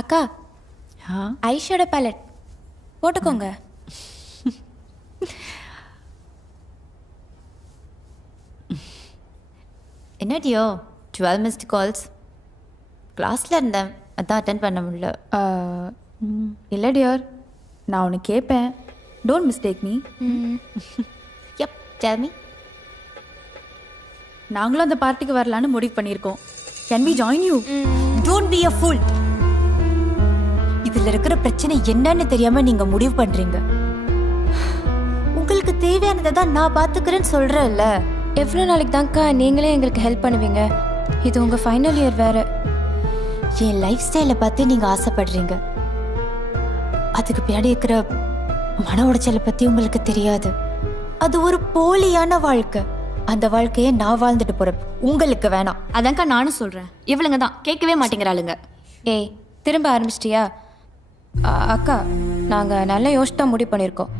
அக்கா ஐஷோட பேலட் போட்டுக்கோங்க. என்னடியோ 12 missed calls. கிளாஸில் இருந்தேன், அதான் அட்டன் பண்ண முடியல. இல்லை டியர், நான் உன்னை கேட்பேன். Don't mistake me. Yep, tell me. நாங்களும் அந்த பார்ட்டிக்கு வரலான்னு முடிவு பண்ணியிருக்கோம். Can we join you? Don't be a fool. இதில் இருக்கிற பிரச்சனை என்னன்னு தெரியாம நீங்க முடிவு பண்றீங்க. உங்களுக்கு தேவையானதை தான் நான் பார்த்துக்கிறேன்னு சொல்றேன்ல. எவ்வளோ நாளைக்கு தான்க்கா நீங்களே எங்களுக்கு ஹெல்ப் பண்ணுவீங்க? இது உங்கள் ஃபைனல் இயர் வேறு. என் லைஃப் ஸ்டைலை பார்த்து நீங்கள் ஆசைப்படுறீங்க. அதுக்கு பின்னாடி இருக்கிற மன உடைச்சலை பற்றி உங்களுக்கு தெரியாது. அது ஒரு போலியான வாழ்க்கை. அந்த வாழ்க்கையை நான் வாழ்ந்துட்டு போகிறேன், உங்களுக்கு வேணாம். அதான்க்கா நானும் சொல்கிறேன். இவளுங்க தான் கேட்கவே மாட்டேங்கிறாளுங்க. ஏய், திரும்ப ஆரம்பிச்சிட்டியா? அக்கா, நாங்கள் நல்லா யோசிச்சு தான் முடிவு பண்ணியிருக்கோம்.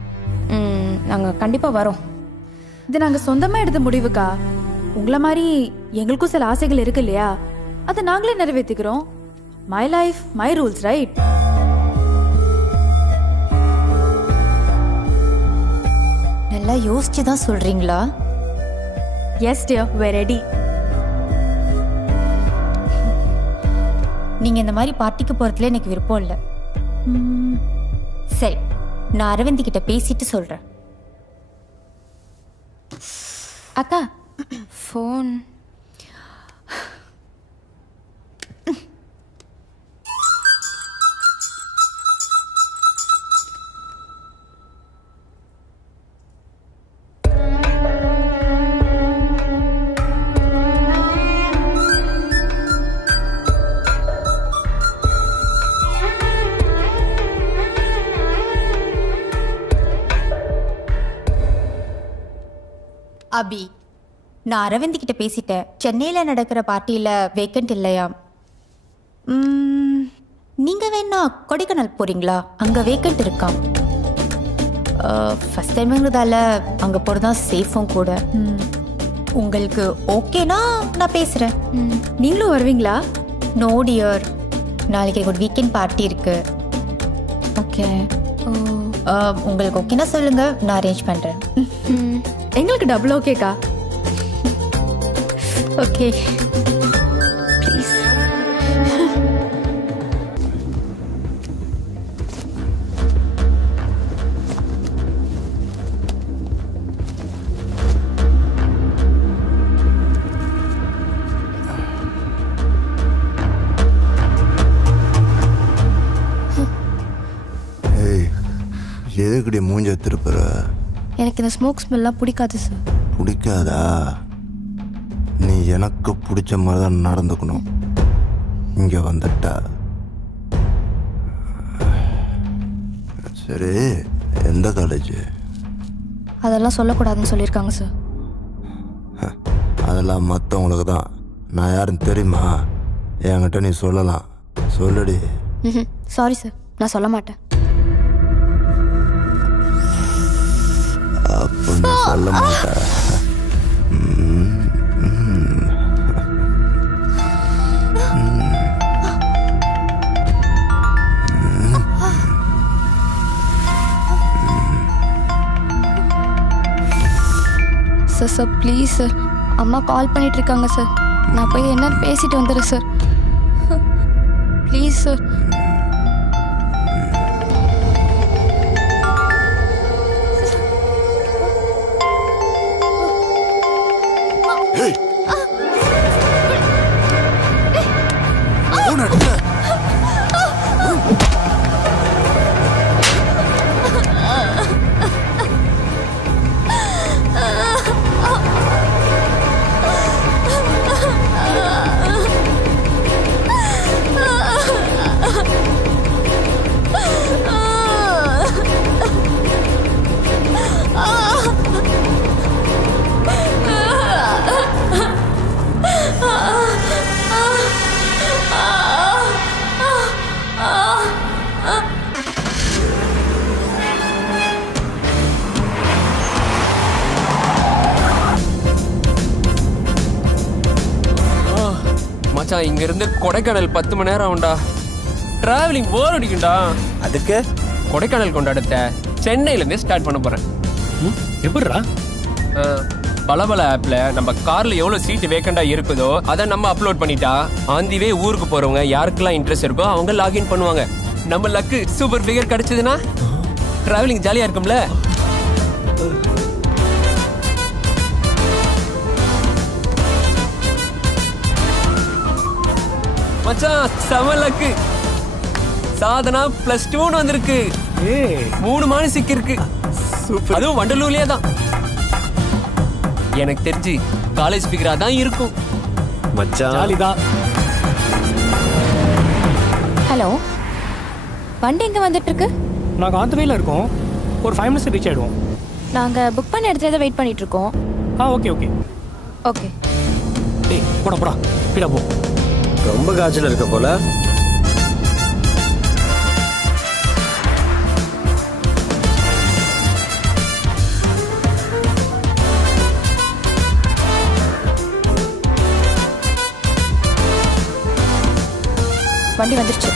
நாங்கள் கண்டிப்பாக வரோம். இது நாங்கள் சொந்தமாக எடுத்த முடிவுக்கா. உங்களை மாதிரி எங்களுக்கும் சில ஆசைகள் இருக்கு இல்லையா? அதை நாங்களே நிறைவேற்றிக்கிறோம். My life my rules, right? நல்லா யோசிச்சு தான் சொல்றீங்களா? Yes dear, we are ready. நீங்க இந்த மாதிரி பார்ட்டிக்கு போறதுல எனக்கு விருப்பம் இல்லை. சரி, நான் அரவிந்த் கிட்ட பேசிட்டு சொல்றேன். அக்கா, ஃபோன். அபி, நான் அரவிந்த் கிட்ட பேசிட்டேன். சென்னையில் நடக்கிற பார்ட்டியில் வேக்கண்ட் இல்லையா? நீங்கள் வேணா கொடைக்கானல் போகிறீங்களா? அங்கே வேக்கண்ட் இருக்காம். ஃபஸ்ட் டைமுங்கிறதால அங்கே போகிறது தான் சேஃபும் கூட. உங்களுக்கு ஓகேனா நான் பேசுகிறேன். நீங்களும் வருவீங்களா? நோ டியர், நாளைக்கு எனக்கு ஒரு வீக்கெண்ட் பார்ட்டி இருக்கு. ஓகே. உங்களுக்கு ஓகேனா சொல்லுங்கள், நான் அரேஞ்ச் பண்ணுறேன். எங்களுக்கு டபுள் ஓகேக்கா. Okay please. எதுக்கடி மூஞ்ச திருப்புற? எனக்கு இந்த ஸ்மோக் ஸ்மெல்லாம் பிடிக்காது சார். பிடிக்காதா? நீ எனக்கு பிடிச்ச மாதிரி தான் நடந்துக்கணும். இங்கே வந்துட்டா சரி. எந்த காலேஜ்? அதெல்லாம் சொல்லக்கூடாதுன்னு சொல்லியிருக்காங்க சார். அதெல்லாம் மற்றவங்களுக்கு தான். நான் யாருன்னு தெரியுமா? என்கிட்ட நீ சொல்லலாம். சொல்லுடி. சாரி சார், நான் சொல்ல மாட்டேன். அப்போ நீ சொல்ல மாட்டேன். சார் சார் ப்ளீஸ் சார், அம்மா கால் பண்ணிட்டு இருக்காங்க சார். நான் போய் என்ன பேசிட்டு வந்துடுறேன் சார். Please sir. மச்சான், இங்க இருந்து கொடைக்கானல் 10 மணி நேரம் ஆகும்டா. டிராவலிங் போர் அடிக்கும்டா. அதுக்கு கொடைக்கானல் கொண்டாடத்தை சென்னையிலேருந்தே ஸ்டார்ட் பண்ண போகிறேன். எப்படிரா? பலபல ஆப்ல நம்ம கார்ல எவ்வளவு சீட் வேக்கண்டா இருக்குதோ அதை நம்ம அப்லோட் பண்ணிட்டா ஆந்திவே ஊருக்கு போறவங்க யாருக்கெல்லாம் இன்ட்ரெஸ்ட் இருக்கோ அவங்க லாகின் பண்ணுவாங்க. நம்ம லக்கு சூப்பர் ஃபிகர் கிடைச்சதுன்னா டிராவலிங் ஜாலியா இருக்கும்ல. மச்சான் செம லக்கு. சாதனா +2 வந்திருக்கு. 3 மாதம் சிக்கிருக்கு. அதுவும் வண்டலூர்லயே தான். எனக்கு தெரிஞ்சு காலேஜ் ஃபிகரா தான் இருக்கும். மச்சான் ஜாலிதான். ஹலோ, வண்டி எங்க வந்துட்டு இருக்கு? நாங்கள் ஆன் த வேல இருக்கோம். ஒரு 5 மினிட்ஸ் ரீச் ஆயிடுவோம். நாங்க புக் பண்ண இடத்துல தான் வெயிட் பண்ணிட்டு இருக்கோம். Okay okay okay. டேய் போடா ஸ்பீடா போ. ரொம்ப காய்ச்சல் இருக்க போல. வண்டி வந்துருச்சு.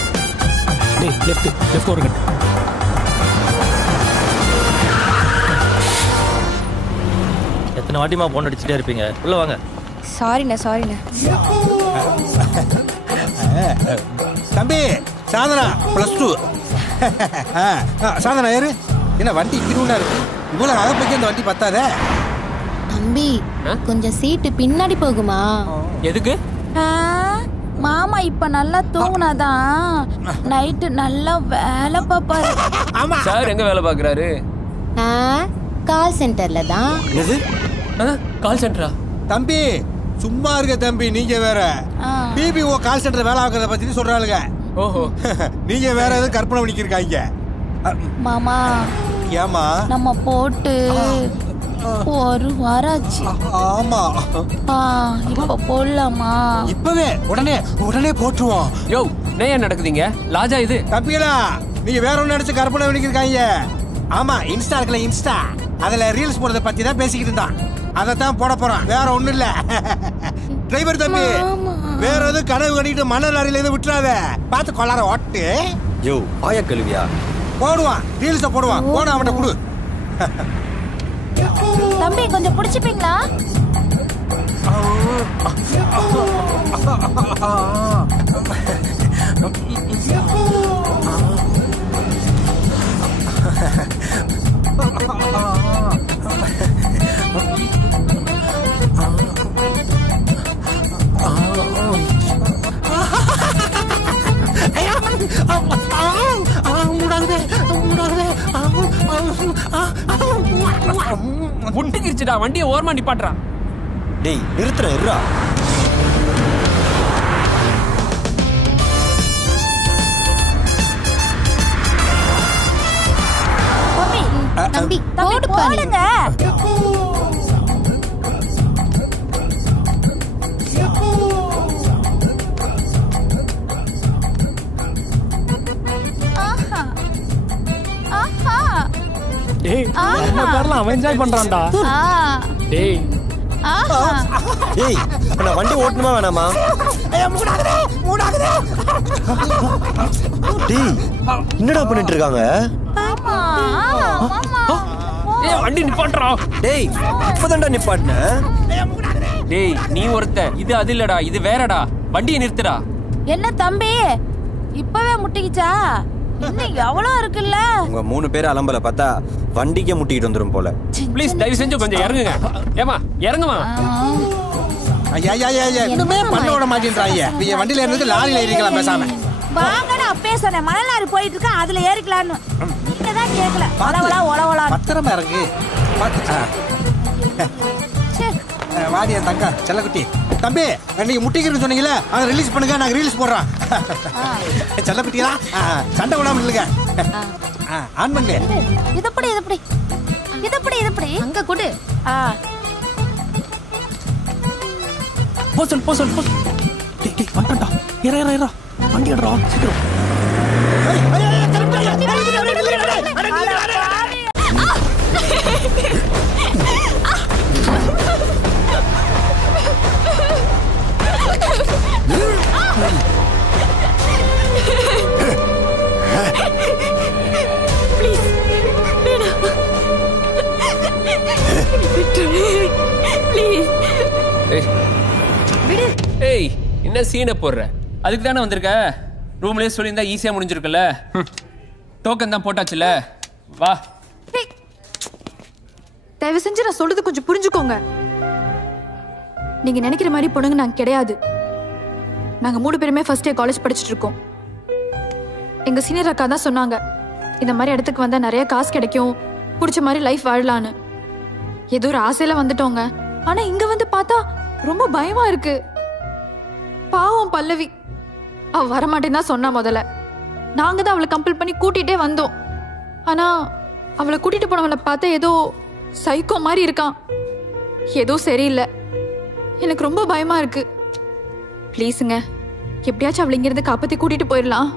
டேய் லெஃப்ட் ஒரு கட். எத்தனை வாட்டிமா போன் அடிச்சுட்டே இருப்பீங்க? உள்ள வாங்க. சாரிண்ணே. தம்பி சாதனா +2. சாதனா ஏறு. என்ன வண்டி கிருவுனா இருக்கு. இவ்வளவு அகப்பைக்கு அந்த வண்டி பத்தாதே. தம்பி கொஞ்சம் சீட்டு பின்னாடி போகுமா? எதுக்கு? மாமா இப்ப நல்லா தூங்குனாதான் நைட்டு நல்லா வேலை பாப்பாரு. சார் எங்க வேலை பாக்குறாரு? கால் சென்டர்ல தான். எது? கால் சென்டரா? தம்பி சும்மா இருக்க தம்பி. நீங்க வேற பிபிஓ கால் சென்டர் வேலை ஆகுறத பத்தி சொல்றாளுங்க. ஓஹோ. நீங்க வேற எதுவும் கற்பனை பண்ணிக்கிருக்காங்க. மாமா ஏமா நம்ம போட்டு 1 வாரம் ஆச்சு. ஆமா இப்ப போடலாமா? இப்பவே உடனே போட்டுருவோம். யோ என்ன நடக்குதுங்க? லாஜா இது. தம்பிகளா நீங்க வேற ஒண்ணு நினைச்சு கற்பனை பண்ணிக்கிருக்காங்க. ஆமா இன்ஸ்டா இருக்குல்ல, இன்ஸ்டா அதுல ரீல்ஸ் போடுறத பத்தி தான் பேசிக்கிட்டு இருந்தான். அதைத்தான் போட போறான், வேற ஒண்ணும் இல்ல. டிரைவர் தம்பி வேற எதுவும் கனவு கட்டிட்டு மணல் லாரியில எதுவும் விட்டுறாத. பார்த்து கொள்ளார ஓட்டு. யோ ஆயா கழுவியா போடுவான், ரீல்ஸ போடுவான். போன அவன்கிட்ட கொடு. தம்பி கொஞ்சம் பிடிச்சிப்பீங்களா? முட்டிக்கிருச்சுடா. வண்டியை ஓரமா நிப்பாட்டுறா. டேய் நிறுத்துறேன் இருடா. தம்பி போடுங்க. டேய் நம்ம பேர்லாம் அவன் என்ஜாய் பண்றான்டா. டேய் டேய் நான் வண்டி ஓட்டணுமா வேணாமா? டேய் என்னடா பண்ணிட்டு இருக்காங்க? வண்டி நிப்பாட்டுறா. டேய் இப்பதான்டா நிப்பாட்டின. டேய் நீ ஒருத்த, இது அது இல்லடா, இது வேறடா. வண்டியை நிறுத்துடா. என்ன தம்பி இப்பவே முட்டிக்கிச்சா? இன்னும் எவ்வளவு இருக்குல்ல? உங்க 3 பேர் அலம்பல பார்த்தா வண்டிக்கே முட்டிக்கிட்டு வந்துரும் போல. ப்ளீஸ் தயவு செஞ்சு கொஞ்சம் இறங்குங்க. ஏமா இறங்குமா. ஐயா இன்னுமே பண்ண விட மாட்டேன்றாங்க. நீங்க வண்டியில இருந்து லாரியில ஏறிக்கலாம் பேசாம. வாங்கடா அப்பே சொன்னேன் மணலாரி போயிட்டு இருக்கா அதுல ஏறிக்கலாம்னு. நீங்க தான் கேக்கல. ஒளவளா பத்திரமா இறங்கு. வாடி என் தங்கா செல்லக்குட்டி. தம்பி நீங்க முட்டிக்கிறேன்னு சொன்னீங்களே அதை ரிலீஸ் பண்ணுங்க, நாங்க ரீல்ஸ் போடுறோம். செல்லக்குட்டியா சண்டை விடாம இல்லைங்க. ஆன் பண்ணு. இதப்படி அங்க கொடு. போ சொல். டேய் வந்துடா. இறா வண்டி எடுறா சீக்கிரம். என்ன சீனை போடுற? அதுக்கு தானே வந்திருக்க. ரூம்லயே சொல்லியிருந்தா ஈஸியா முடிஞ்சிருக்குல்ல. டோக்கன் தான் போட்டாச்சுல, வா. தயவு செஞ்சு நான் சொல்றது கொஞ்சம் புரிஞ்சுக்கோங்க. நீங்க நினைக்கிற மாதிரி பொண்ணுங்க நாங்க கிடையாது. நாங்க 3 பேருமே ஃபர்ஸ்ட் இயர் காலேஜ் படிச்சுட்டு இருக்கோம். எங்க சீனியர் அக்கா தான் சொன்னாங்க, இந்த மாதிரி இடத்துக்கு வந்தா நிறைய காசு கிடைக்கும், பிடிச்ச மாதிரி லைஃப் வாழலான்னு. ஏதோ ஒரு ஆசையில வந்துட்டோங்க. ஆனா இங்க வந்து பார்த்தா ரொம்ப பயமா இருக்கு. பாவம் பல்லவி, அவ வரமாட்டேன்னு தான் சொன்னா முதல்ல. நாங்க தான் அவளை கம்பல் பண்ணி கூட்டிகிட்டே வந்தோம். ஆனா அவளை கூட்டிட்டு போனவளை பார்த்தா ஏதோ சைக்கோ மாதிரி இருக்கான். ஏதோ சரியில்லை. எனக்கு ரொம்ப பயமா இருக்கு. ப்ளீஸுங்க, எப்படியாச்சும் அவளை இங்கிருந்து காப்பாத்தி கூட்டிட்டு போயிடலாம்.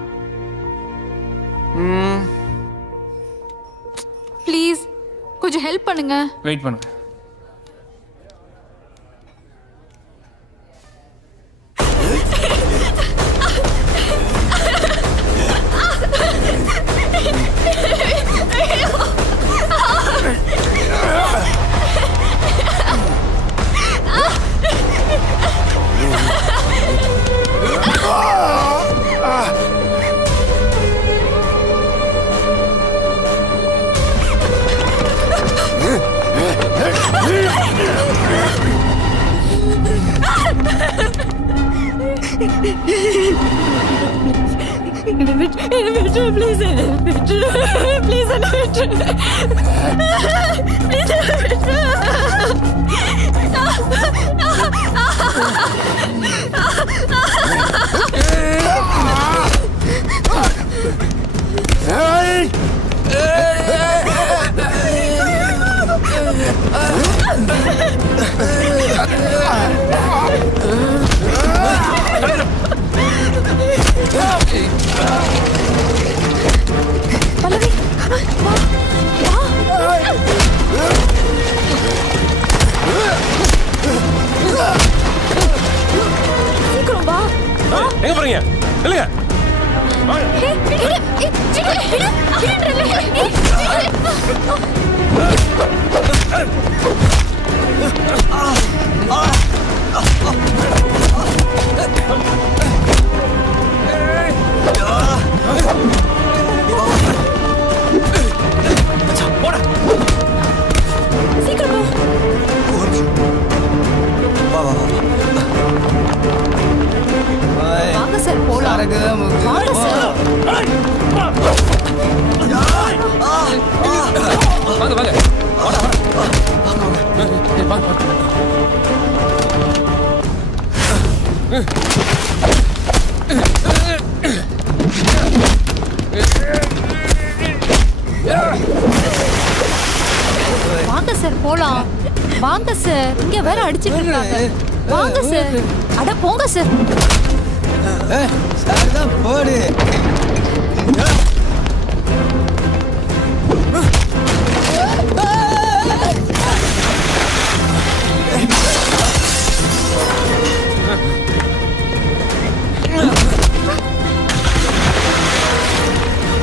ப்ளீஸ் கொஞ்சம் ஹெல்ப் பண்ணுங்க. வெயிட் பண்ணுங்க. எங்க போறீங்க? இல்லைங்க வாங்க சார் போலாம். வாங்க சார். வாங்க வாங்க வாங்க சார் போலாம். வாங்க சார், இங்க வேற அடிச்சிட்டு இருக்காங்க. வாங்க சார். அட போங்க சார். போடு.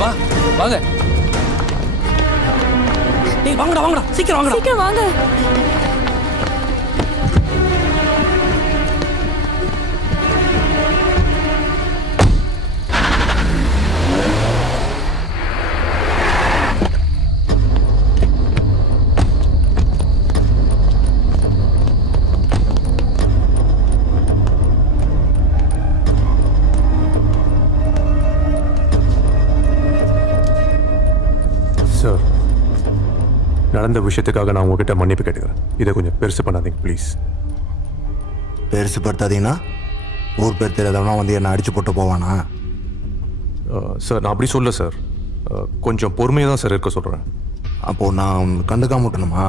வா வாங்க. டேய் வாங்கடா வாங்கடா, சீக்கிரம் வாங்கடா. சீக்கிரம் வாங்க. சார், நடந்த விஷயத்துக்காக நான் உங்ககிட்ட மன்னிப்பு கேட்டுக்கிறேன். இதை கொஞ்சம் பெருசு பண்ணாதீங்க ப்ளீஸ். பெருசு படுத்தாதீங்கன்னா ஊர் பேர் தெரியாதவனா வந்து என்னை அடிச்சு போட்டு போவானா? சார் நான் அப்படி சொல்ல சார், கொஞ்சம் பொறுமையாக தான் சார் இருக்க சொல்கிறேன். அப்போது நான் கண்டுக்காம விட்டணுமா?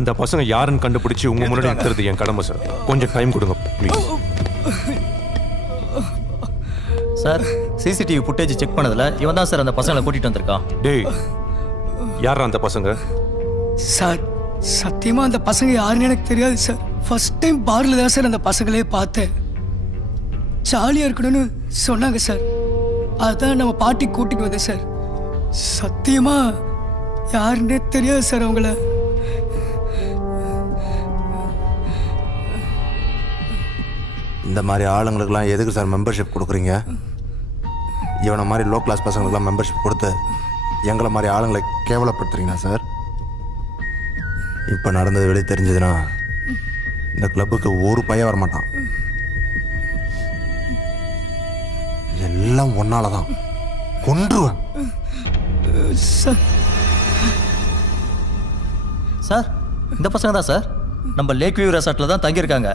அந்த பசங்க யாருன்னு கண்டுபிடிச்சி உங்கள் முன்னாடி நிறுத்துறது என் கடமை சார். கொஞ்சம் டைம் கொடுங்க please. Sir, CCTV footage check பண்ணதில் இவன் தான் சார் அந்த பசங்களை கூட்டிகிட்டு வந்திருக்கான். டேய், யாரா அந்த பசங்க? சார் சத்தியமா அந்த பசங்க யாருன்னு எனக்கு தெரியாது சார். ஃபர்ஸ்ட் டைம் பார்ல தான் சார் அந்த பசங்களே பார்த்தேன். ஜாலியாக இருக்கணும்னு சொன்னாங்க சார். அதான் நம்ம பாட்டி கூட்டிட்டு வந்தேன் சார். சத்தியமா யாருன்னே தெரியாது சார் அவங்கள. இந்த மாதிரி ஆளுங்களுக்கெல்லாம் எதுக்கு சார் மெம்பர்ஷிப் கொடுக்குறீங்க? இவனை மாதிரி லோ கிளாஸ் பசங்களுக்கெல்லாம் மெம்பர்ஷிப் கொடுத்து எங்களை மாதிரி ஆளுங்களை கேவலப்படுத்துறீங்களா சார்? இப்போ நடந்தது வெளியே தெரிஞ்சதுன்னா இந்த கிளப்புக்கு ஒரு பையன் வரமாட்டான். எல்லாம் ஒன்னாலதான் கொன்றுவேன். சார் இந்த பசங்க தான் சார் நம்ம லேக் வியூ ரெசார்ட்ல தான் தங்கியிருக்காங்க.